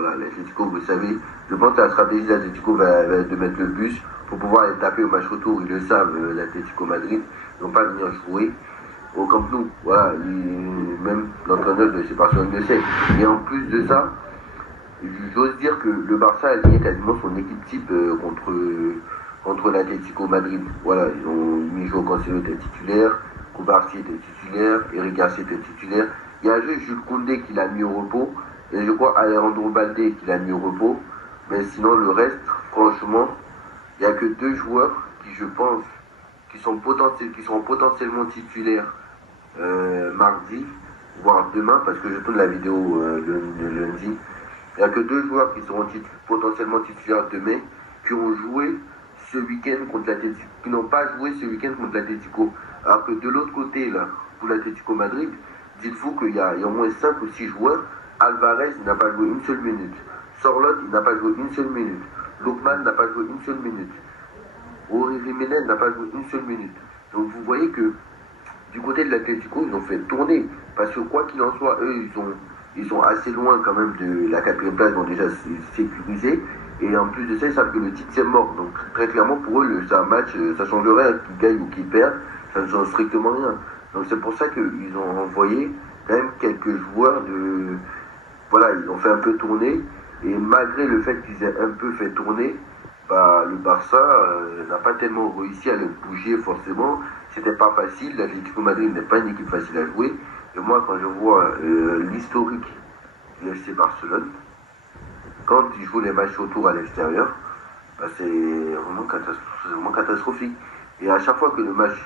Voilà, l'Atlético, vous savez, je pense que la stratégie de l'Atlético va être de mettre le bus pour pouvoir les taper au match retour. Ils le savent, l'Atlético Madrid. Ils vont pas venir jouer au Camp Nou. Voilà, même l'entraîneur de chez Barcelone le sait. Et en plus de ça, j'ose dire que le Barça a gagné quasiment son équipe type contre l'Atlético Madrid. Voilà, ils ont mis João Cancelo était titulaire, Koubarsi était titulaire, Eric Garcia était titulaire. Il y a juste Jules Koundé qui l'a mis au repos, et je crois Alejandro Balde qui l'a mis au repos. Mais sinon, le reste, franchement, il n'y a que deux joueurs qui, je pense, qui seront potentiellement titulaires mardi, voire demain, parce que je tourne la vidéo le lundi. Il n'y a que deux joueurs qui seront potentiellement titulaires demain, qui ont joué ce week-end contre l'Atlético, qui n'ont pas joué ce week-end contre l'Atlético. Alors que de l'autre côté, là, pour l'Atlético Madrid, dites-vous qu'il y a au moins 5 ou 6 joueurs. Alvarez n'a pas joué une seule minute. Sorloth, il n'a pas joué une seule minute. Lookman n'a pas joué une seule minute. Ori Jiménez n'a pas joué une seule minute. Donc vous voyez que du côté de l'Atlético, ils ont fait tourner. Parce que quoi qu'il en soit, eux, ils sont assez loin quand même de la quatrième place, ils ont déjà sécurisé. Et en plus de ça, ils savent que le titre c'est mort. Donc très clairement pour eux, c'est un match, ça changerait qu'ils gagnent ou qu'ils perdent, ça ne change strictement rien. Donc c'est pour ça qu'ils ont envoyé quand même quelques joueurs de... Voilà, ils ont fait un peu tourner. Et malgré le fait qu'ils aient un peu fait tourner, bah, le Barça n'a pas tellement réussi à le bouger forcément. C'était pas facile. L'Atlético Madrid n'est pas une équipe facile à jouer. Et moi, quand je vois l'historique du FC Barcelone, quand ils jouent les matchs autour à l'extérieur, bah, c'est vraiment catastrophique. Et à chaque fois que le match,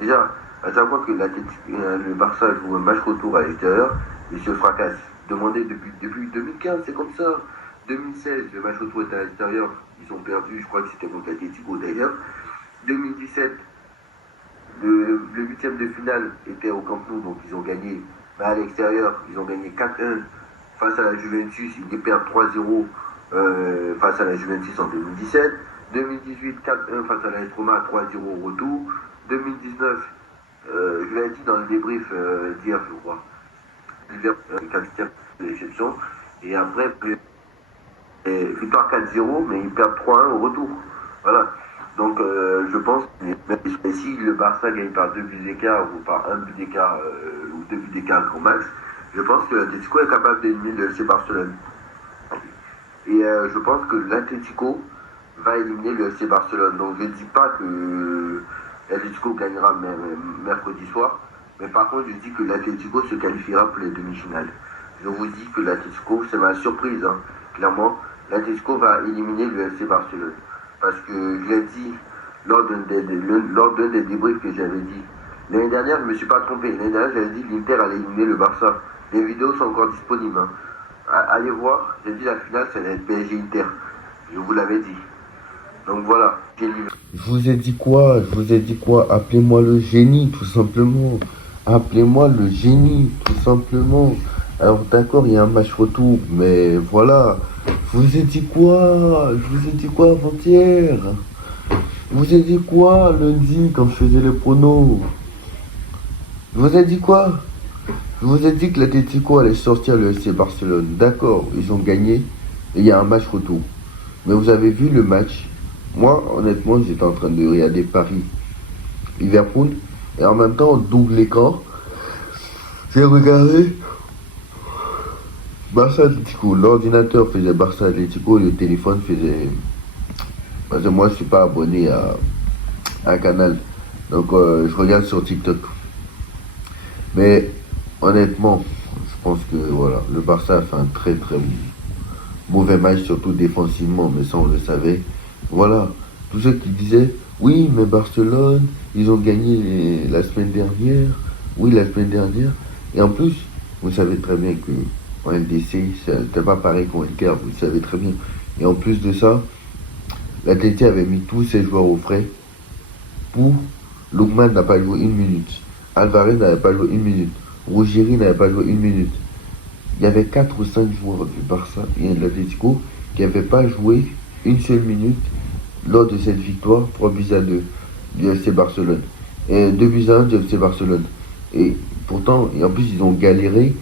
déjà, à chaque fois que le Barça joue un match retour à l'extérieur, il se fracasse. Demandez depuis 2015, c'est comme ça. 2016, le match retour était à l'extérieur, ils ont perdu, je crois que c'était contre l'Atlético d'ailleurs. 2017, le huitième de finale était au Camp Nou, donc ils ont gagné. Mais à l'extérieur, ils ont gagné 4-1 face à la Juventus, ils perdent 3-0 face à la Juventus en 2017. 2018, 4-1 face à la Roma, 3-0 au retour. 2019, je l'ai dit dans le débrief d'hier, je crois. Quatrième l'exception. Et après, victoire 4-0, mais ils perdent 3-1 au retour. Voilà. Donc je pense que si le Barça gagne par 2 buts d'écart ou par 1 but d'écart ou 2 buts d'écart grand max, je pense que l'Atlético est capable d'éliminer le FC Barcelone. Et je pense que l'Atlético va éliminer le FC Barcelone. Donc je ne dis pas que l'Atlético gagnera mercredi soir, mais par contre je dis que l'Atlético se qualifiera pour les demi-finales. Je vous dis que l'Atlético, c'est ma surprise, hein, clairement, l'Atlético va éliminer le FC Barcelone. Parce que je l'ai dit lors d'un des débriefs que j'avais dit. L'année dernière, je ne me suis pas trompé. L'année dernière, j'avais dit que l'Inter allait éliminer le Barça. Les vidéos sont encore disponibles. Hein. Allez voir, j'ai dit la finale, ça allait être PSG-Inter. Je vous l'avais dit. Donc voilà. Je vous ai dit quoi? Je vous ai dit quoi? Appelez-moi le génie, tout simplement. Appelez-moi le génie, tout simplement. Alors d'accord, il y a un match retour, mais voilà. Je vous ai dit quoi? Je vous ai dit quoi avant-hier? Je vous ai dit quoi lundi quand je faisais les pronos? Je vous ai dit quoi? Je vous ai dit que l'Atlético allait sortir le FC Barcelone. D'accord, ils ont gagné et il y a un match retour. Mais vous avez vu le match? Moi, honnêtement, j'étais en train de regarder Paris-Liverpool et en même temps, double écran, j'ai regardé Barça Atlético. L'ordinateur faisait Barça Atlético, le téléphone faisait... Parce que moi, je suis pas abonné à un canal. Donc, je regarde sur TikTok. Mais, honnêtement, je pense que voilà, le Barça a fait un très très mauvais match, surtout défensivement, mais ça on le savait. Voilà, tous ceux qui disaient, oui, mais Barcelone, ils ont gagné la semaine dernière. Oui, la semaine dernière. Et en plus, vous savez très bien que en LDC, c'était pas pareil qu'en Inter, vous le savez très bien. Et en plus de ça, l'Atlético avait mis tous ses joueurs au frais. Pour Lookman n'a pas joué une minute. Alvarez n'avait pas joué une minute. Ruggieri n'avait pas joué une minute. Il y avait 4 ou 5 joueurs du Barça et de l'Atlético qui n'avaient pas joué une seule minute lors de cette victoire 3 buts à 2 du FC Barcelone. Et 2 buts à 1 du FC Barcelone. Et pourtant, et en plus, ils ont galéré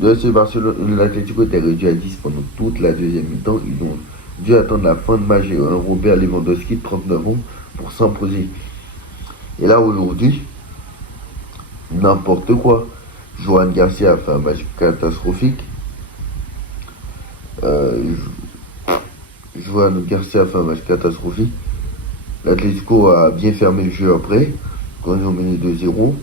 L'Atlético était réduit à 10 pendant toute la deuxième mi-temps. Ils ont dû attendre la fin de match et un Robert Lewandowski de 39 ans pour s'imposer. Et là, aujourd'hui, n'importe quoi. Johan Garcia a fait un match catastrophique. Euh, Johan Garcia a fait un match catastrophique. L'Atlético a bien fermé le jeu après, quand ils ont mené 2-0.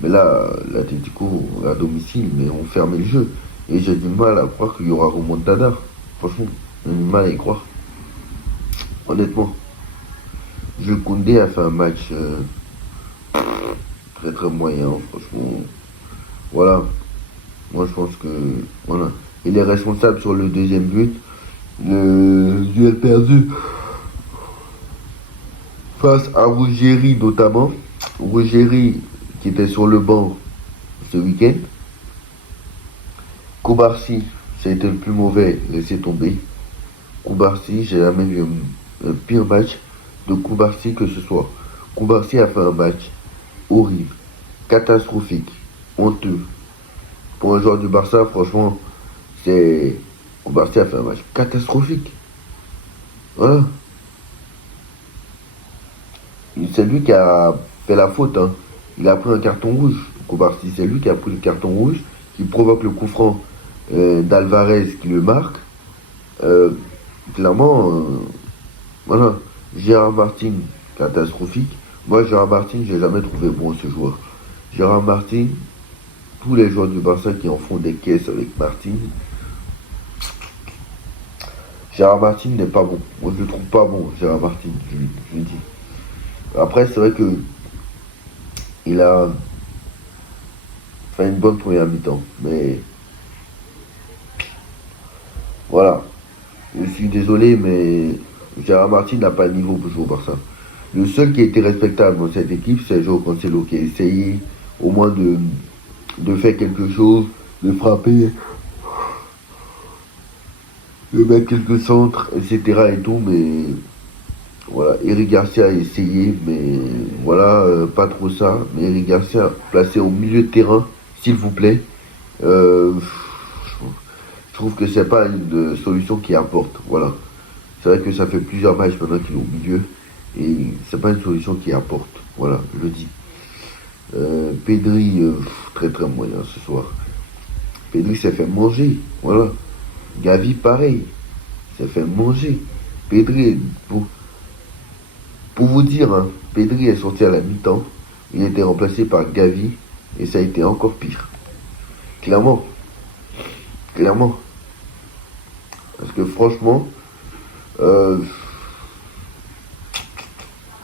Mais là, l'Atlético, à domicile, mais ont fermé le jeu. Et j'ai du mal à croire qu'il y aura remontada. Franchement, j'ai du mal à y croire. Honnêtement. Jules Koundé a fait un match très très moyen, franchement. Voilà. Moi, je pense que. Voilà. Il est responsable sur le deuxième but. Le duel perdu face à Ruggieri notamment. Ruggieri qui était sur le banc ce week-end. Koubarsi, ça a été le plus mauvais, laissez tomber. Koubarsi, j'ai jamais vu un pire match de Koubarsi que ce soit. Koubarsi a fait un match horrible, catastrophique, honteux. Pour un joueur du Barça, franchement, c'est. Koubarsi a fait un match catastrophique. Voilà. C'est lui qui a fait la faute. Hein. Il a pris un carton rouge. Koubarsi, c'est lui qui a pris le carton rouge, qui provoque le coup franc d'Alvarez qui le marque. Euh, Clairement, voilà. Gérard Martin, catastrophique. Moi, Gérard Martin, j'ai jamais trouvé bon ce joueur. Gérard Martin, tous les joueurs du Barça qui en font des caisses avec Martin. Gérard Martin n'est pas bon. Moi, je le trouve pas bon, Gérard Martin, je le dis. Après, c'est vrai que il a fait une bonne première mi-temps. Mais voilà. Je suis désolé, mais Gérard Martin n'a pas le niveau pour jouer au Barça. Le seul qui a été respectable dans cette équipe, c'est Joao Cancelo qui a essayé au moins de faire quelque chose, de frapper, de mettre quelques centres, etc. et tout, mais voilà, Eric Garcia a essayé, mais voilà, pas trop ça. Mais Eric Garcia placé au milieu de terrain, s'il vous plaît. Euh, je trouve que c'est pas une solution qui apporte. Voilà. C'est vrai que ça fait plusieurs matchs maintenant qu'il est au milieu. Et c'est pas une solution qui apporte. Voilà, je le dis. Pedri, très très moyen ce soir. Pedri s'est fait manger. Voilà. Gavi, pareil. S'est fait manger. Pedri, pour vous dire, hein, Pedri est sorti à la mi-temps. Il a été remplacé par Gavi. Et ça a été encore pire. Clairement. Clairement. Parce que franchement,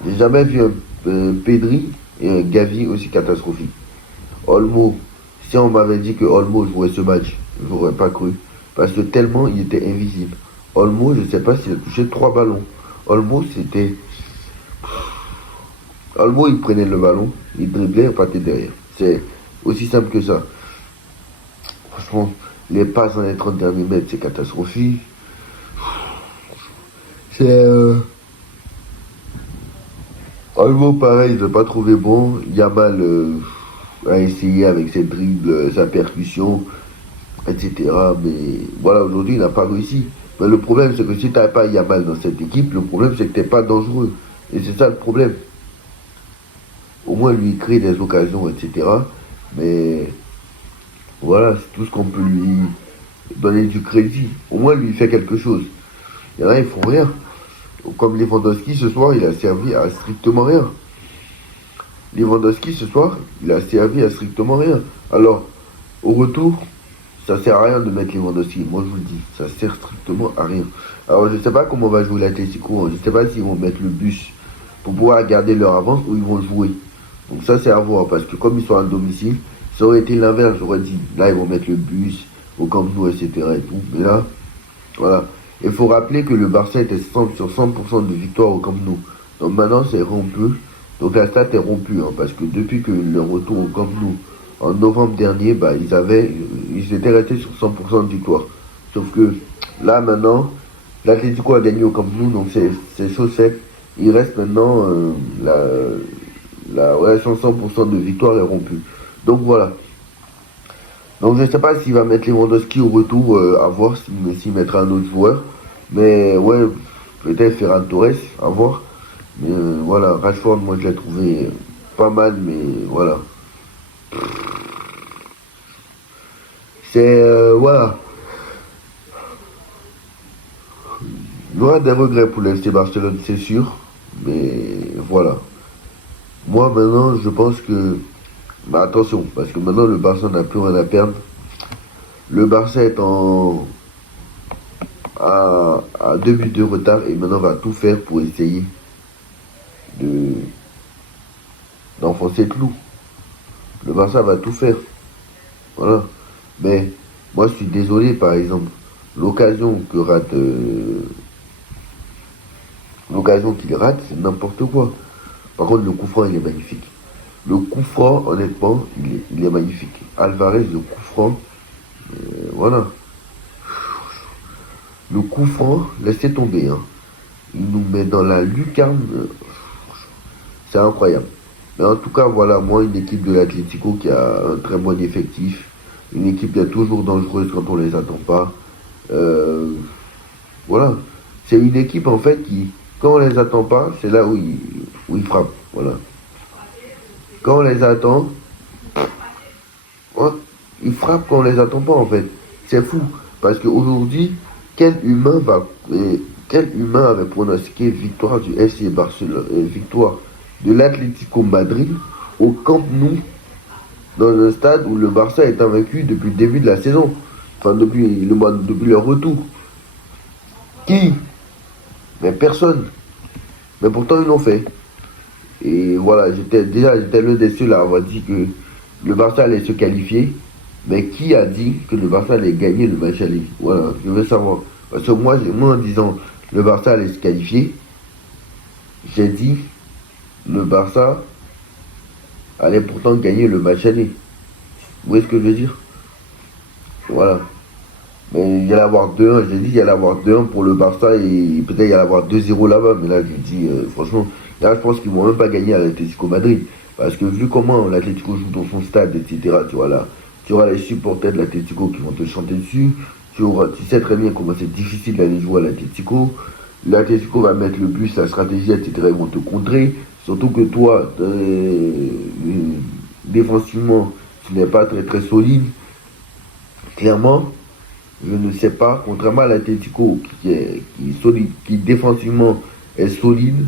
j'ai jamais vu un Pedri et un Gavi aussi catastrophique. Olmo, si on m'avait dit que Olmo jouait ce match, je n'aurais pas cru. Parce que tellement il était invisible. Olmo, je ne sais pas s'il a touché 3 ballons. Olmo, c'était. Olmo, il prenait le ballon, il driblait et partait derrière. C'est aussi simple que ça. Franchement, les passes dans les 30 derniers mètres, c'est catastrophique. C'est. Olmo, pareil, je l'ai pas trouvé bon. Yamal a essayé avec ses dribbles, sa percussion, etc. Mais voilà, aujourd'hui, il n'a pas réussi. Mais le problème, c'est que si tu n'as pas Yamal dans cette équipe, le problème, c'est que tu n'es pas dangereux. Et c'est ça le problème. Au moins, lui, il crée des occasions, etc. Mais voilà, c'est tout ce qu'on peut lui donner du crédit. Au moins, lui, il fait quelque chose. Il y en a, ils font rien. Comme Lewandowski, ce soir, il a servi à strictement rien. Lewandowski, ce soir, il a servi à strictement rien. Alors, au retour, ça sert à rien de mettre Lewandowski. Moi, je vous le dis, ça sert strictement à rien. Alors, je ne sais pas comment va jouer l'Atlético. Je ne sais pas s'ils vont mettre le bus pour pouvoir garder leur avance ou ils vont jouer. Donc ça, c'est à voir. Parce que comme ils sont à domicile, ça aurait été l'inverse. J'aurais dit, là, ils vont mettre le bus au Camp Nou, etc. et tout. Mais là, voilà. Il faut rappeler que le Barça était sur 100% de victoire au Camp Nou. Donc maintenant, c'est rompu. Donc la stat est rompue. Hein, parce que depuis que le retour au Camp Nou, en novembre dernier, bah, ils étaient restés sur 100% de victoire. Sauf que là, maintenant, l'Atlético a gagné au Camp Nou. Donc c'est chose faite. Il reste maintenant la relation 100% de victoire est rompue. Donc voilà. Donc je ne sais pas s'il va mettre Lewandowski au retour, à voir s'il mettra un autre joueur. Mais ouais, peut-être Ferran Torres, à voir. Mais voilà, Rashford, moi je l'ai trouvé pas mal, mais voilà. C'est, voilà. Il y aura des regrets pour le FC Barcelone, c'est sûr. Mais voilà. Moi maintenant, je pense que... Bah, attention, parce que maintenant le Barça n'a plus rien à perdre. Le Barça est à 2 buts de retard et maintenant va tout faire pour essayer de d'enfoncer le clou. Le Barça va tout faire. Voilà. Mais moi je suis désolé, par exemple, l'occasion que rate l'occasion qu'il rate, c'est n'importe quoi. Par contre, le coup franc, il est magnifique. Le coup franc, honnêtement, il est magnifique. Alvarez, le coup franc, voilà. Le coup franc, laissez tomber. Hein. Il nous met dans la lucarne. C'est incroyable. Mais en tout cas, voilà, moi, une équipe de l'Atlético qui a un très bon effectif. Une équipe qui est toujours dangereuse quand on les attend pas. Euh, voilà. C'est une équipe, en fait, qui, quand on les attend pas, c'est là où ils frappent. Voilà. Quand on les attend, ouais, ils frappent quand on les attend pas, en fait. C'est fou. Parce qu'aujourd'hui, quel humain va, quel humain avait pronostiqué victoire du FC Barcelone, victoire de l'Atlético Madrid au Camp Nou, dans un stade où le Barça est invaincu depuis le début de la saison, enfin depuis leur retour. Qui? Mais personne. Mais pourtant ils l'ont fait. Et voilà, j'étais l'un des seuls à avoir dit que le Barça allait se qualifier. Mais qui a dit que le Barça allait gagner le match aller? Voilà, je veux savoir. Parce que moi en disant le Barça allait se qualifier, j'ai dit le Barça allait pourtant gagner le match aller. Vous voyez ce que je veux dire? Voilà. Mais il y allait avoir 2-1, j'ai dit il y allait avoir 2-1 pour le Barça et peut-être il y allait avoir 2-0 là-bas. Mais là, je dis, franchement, là, je pense qu'ils vont même pas gagner à l'Atlético Madrid. Parce que vu comment l'Atlético joue dans son stade, etc., tu vois là, tu auras les supporters de l'Atlético qui vont te chanter dessus. Tu sais très bien comment c'est difficile d'aller jouer à l'Atlético. L'Atlético va mettre le but, la stratégie, etc., ils vont te contrer. Surtout que toi, défensivement, tu n'es pas très très solide. Clairement, je ne sais pas, contrairement à l'Atlético qui est solide, qui défensivement est solide,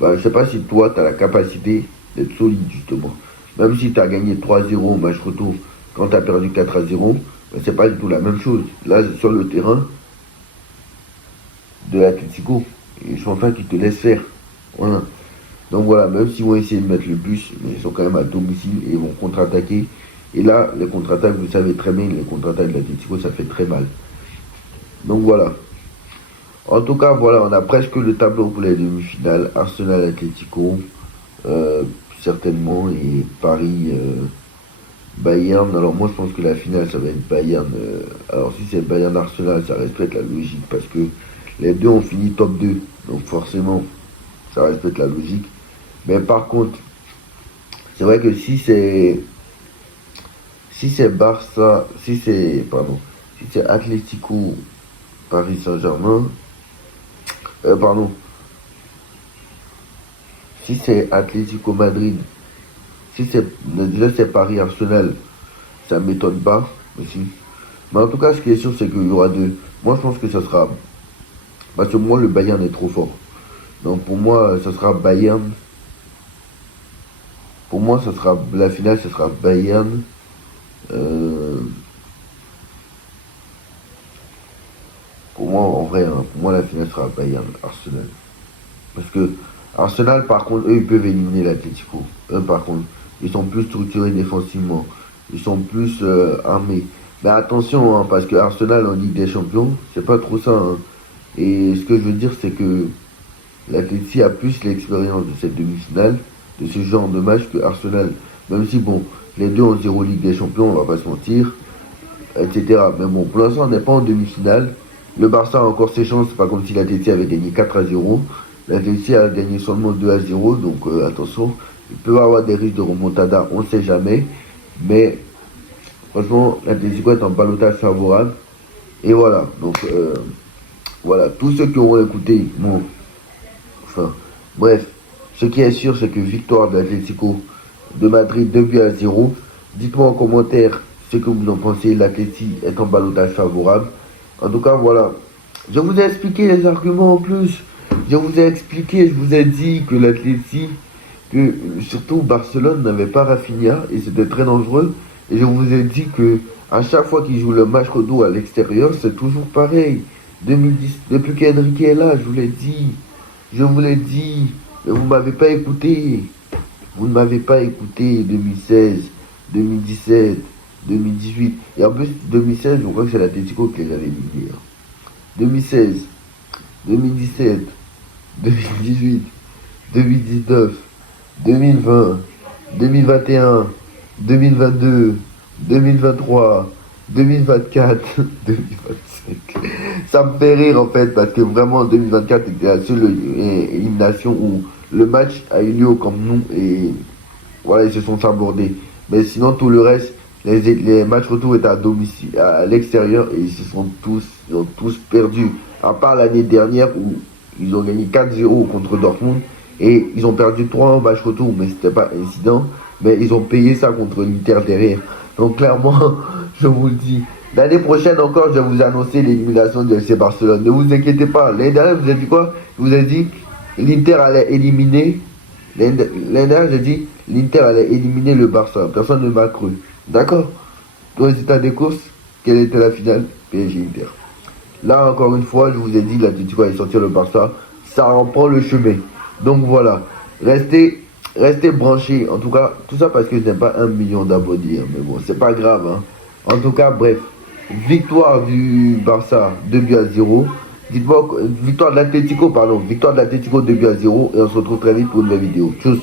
bah, je ne sais pas si toi tu as la capacité d'être solide justement. Même si tu as gagné 3-0 au match retour quand tu as perdu 4-0, bah, c'est pas du tout la même chose. Là, sur le terrain de l'Atlético, et je pense pas qu'ils te laissent faire. Voilà. Donc voilà, même s'ils vont essayer de mettre le bus, mais ils sont quand même à domicile et ils vont contre-attaquer. Et là, les contre-attaques, vous savez très bien, les contre-attaques de l'Atlético, ça fait très mal. Donc voilà. En tout cas, voilà, on a presque le tableau pour les demi-finales. Arsenal, Atlético, euh, certainement, et Paris, Bayern. Alors moi, je pense que la finale, ça va être Bayern. Alors si c'est Bayern-Arsenal, ça respecte la logique, parce que les deux ont fini top 2. Donc forcément, ça respecte la logique. Mais par contre, c'est vrai que si c'est Barça, si c'est Atlético Paris Saint-Germain, pardon, si c'est Atlético Madrid, si c'est déjà c'est Paris Arsenal, ça m'étonne pas aussi. Mais en tout cas, ce qui est sûr, c'est qu'il y aura deux. Moi, je pense que ça sera, parce que moi, le Bayern est trop fort. Donc pour moi, ça sera Bayern. Pour moi, ça sera la finale, ça sera Bayern. euh, pour moi, en vrai, hein, pour moi, la finale sera Bayern Arsenal. Parce que Arsenal, par contre, eux, ils peuvent éliminer l'Atlético. Eux, par contre, ils sont plus structurés défensivement. Ils sont plus armés. Mais attention, hein, parce que Arsenal en Ligue des Champions, c'est pas trop ça. Hein. Et ce que je veux dire, c'est que l'Atlético a plus l'expérience de cette demi-finale, de ce genre de match que Arsenal. Même si, bon, les deux ont 0 Ligue des Champions, on va pas se mentir, etc. Mais bon, pour l'instant, on n'est pas en demi-finale. Le Barça a encore ses chances, c'est pas comme si l'Atlético avait gagné 4-0. L'Atlético a gagné seulement 2-0, donc attention, il peut y avoir des risques de remontada, on ne sait jamais. Mais Franchement, l'Atlético est en ballottage favorable. Et voilà, donc voilà, tous ceux qui auront écouté, bon, enfin, bref, ce qui est sûr, c'est que victoire de l'Atlético de Madrid 2-0. Dites-moi en commentaire ce que vous en pensez. L'Atlético est en ballottage favorable. En tout cas, voilà. Je vous ai expliqué les arguments en plus. Je vous ai expliqué, je vous ai dit que l'Atlético, que surtout Barcelone n'avait pas Rafinha et c'était très dangereux. Et je vous ai dit que à chaque fois qu'ils jouent le match retour à l'extérieur, c'est toujours pareil. 2010, depuis qu'Henrique est là, je vous l'ai dit. Je vous l'ai dit. Mais vous ne m'avez pas écouté. Vous ne m'avez pas écouté 2016, 2017, 2018. Et en plus, 2016, je crois que c'est l'Atlético qui les avait éliminés. 2016, 2017, 2018, 2019, 2020, 2021, 2022, 2023, 2024, 2025. Ça me fait rire en fait parce que vraiment en 2024 c'était la seule élimination où le match a eu lieu au Camp Nou et voilà ils se sont sabordés. Mais sinon tout le reste, les matchs retour étaient à domicile, à l'extérieur et ils ont tous perdu. À part l'année dernière où ils ont gagné 4-0 contre Dortmund et ils ont perdu 3 en match retour, mais c'était pas incident. Mais ils ont payé ça contre l'Inter derrière. Donc clairement, je vous le dis. L'année prochaine encore, je vais vous annoncer l'élimination du FC Barcelone. Ne vous inquiétez pas. L'année dernière, je vous ai dit quoi? Je vous ai dit l'Inter allait éliminer. L'année dernière, j'ai dit l'Inter allait éliminer le Barça. Personne ne m'a cru. D'accord? Dans les états des courses, quelle était la finale? PSG Inter. Là, encore une fois, je vous ai dit, l'Atlético allait sortir le Barça. Ça en prend le chemin. Donc voilà. Restez branchés. En tout cas, tout ça parce que je n'ai pas 1 million d'abonnés. Hein, mais bon, c'est pas grave. Hein. En tout cas, bref. Victoire du Barça 2-0. Dites-moi, victoire de l'Atlético, pardon. Victoire de l'Atlético 2-0. Et on se retrouve très vite pour une nouvelle vidéo. Tchuss.